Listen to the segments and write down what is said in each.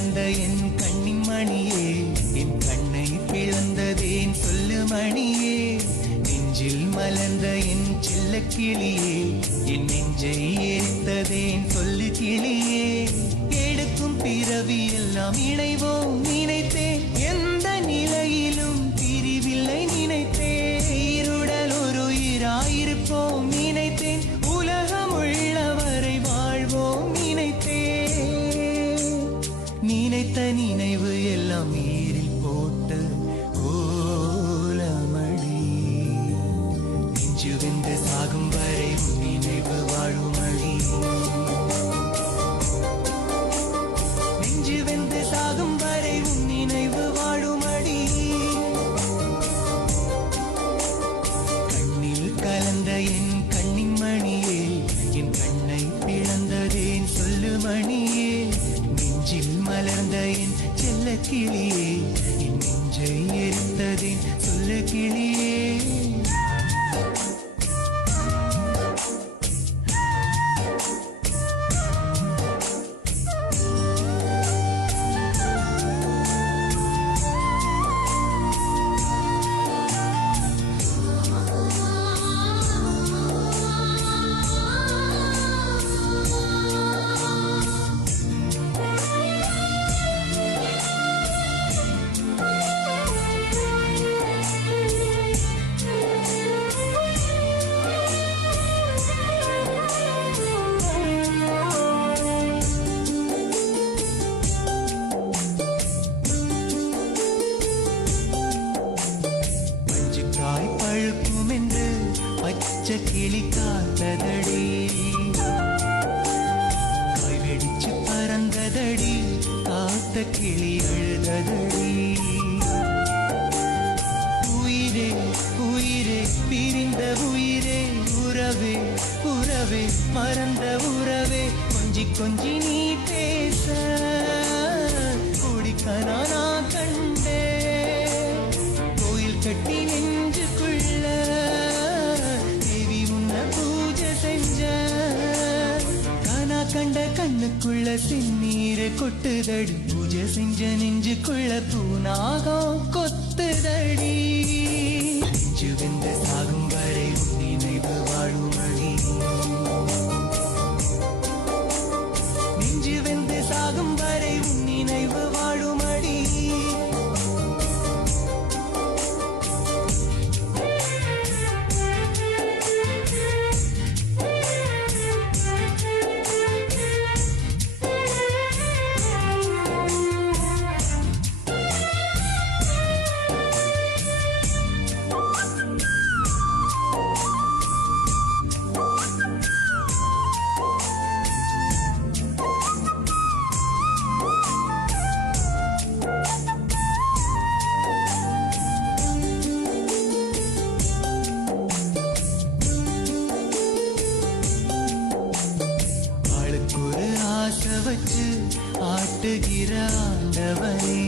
கலந்த என் கண்ணின் மணியே, என் கண்ணை பிளந்ததேன் சொல்லு மணியே, நெஞ்சில் மலர்ந்த என் செல்ல கிளியே, என் நெஞ்சை எரித்ததேன் சொல்லு கிளியே. எடுக்கும் பிறவி எல்லாம் இணைவோம் நினைத்தேன், எந்த நிலையிலும் பிரிவில்லை நினைத்தேன், இருடல் ஒரு உயிராயிருப்போம் நினைத்தேன், உலகம் உள்ளவரை வாழ்வோம் நினைத்தேன். நினைத்த நினைவு எல்லாம் நீரில் போட்ட கோலமடி, நெஞ்சு வெந்து சாகும் வரை நினைவு வாழுமடி, நெஞ்சு வெந்து சாகும் வரை உன் நினைவு வாழுமடி. கண்ணில் கலந்த என் கண்ணின் மணியே, என் கண்ணை பிளந்ததேன் சொல்லு மணியே, நெஞ்சில் மலர்ந்த என் செல்ல கிளியே, என் நெஞ்சை எரிந்ததேன் சொல்லு கிளியே. பழுக்கும் என்று பச்சை கிளி காத்ததடி, காய் வெடிச்சு பறந்ததடி, காத்த கிளி அழுததடி. உயிரே உயிரே பிரிந்த உயிரே, உறவே உறவே மறந்த உறவே, கொஞ்சி கொஞ்சி நீ பேச குடிக்கனா நான் கண்டே, கோயில் கட்டி நெஞ்சுக்குள்ள தேவி உன்ன பூஜை செஞ்ச, கானா கண்ட கண்ணுக்குள்ள சின்னீரை கொட்டுதடி, பூஜை செஞ்ச நெஞ்சுக்குள்ள பூனாகம் கொத்துதடி. நெஞ்சு வெந்து சாகும் வரை உன் நினைவு வாழுமடி, நெஞ்சு வெந்து சாகும் வரை உன் நினைவு வாழுமடி. ஆசை வச்சு ஆட்டுகிற ஆண்டவனே,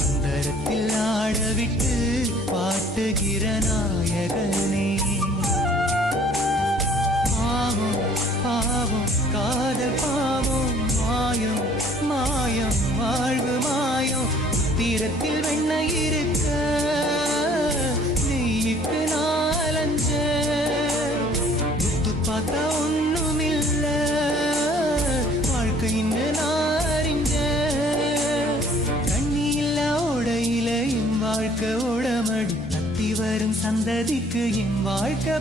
அந்தரத்தில் ஆடவிட்டு பாட்டுகிற நாயகனே. பாவம் பாவம் காதல் பாவம், மாயம் மாயம் வாழ்வு மாயம், உத்திரத்தில் வெண்ண இருக்க நெய்யுக்கு நாலஞ்ச, பார்த்தா ஒண்ணுமில்ல வாழ்க்கைன்னு நாரிஞ்ச, தண்ணி இல்ல ஓடையில என் வாழ்க்கை ஓடமடி, தத்தி வரும் சந்ததிக்கு என் வாழ்க்கை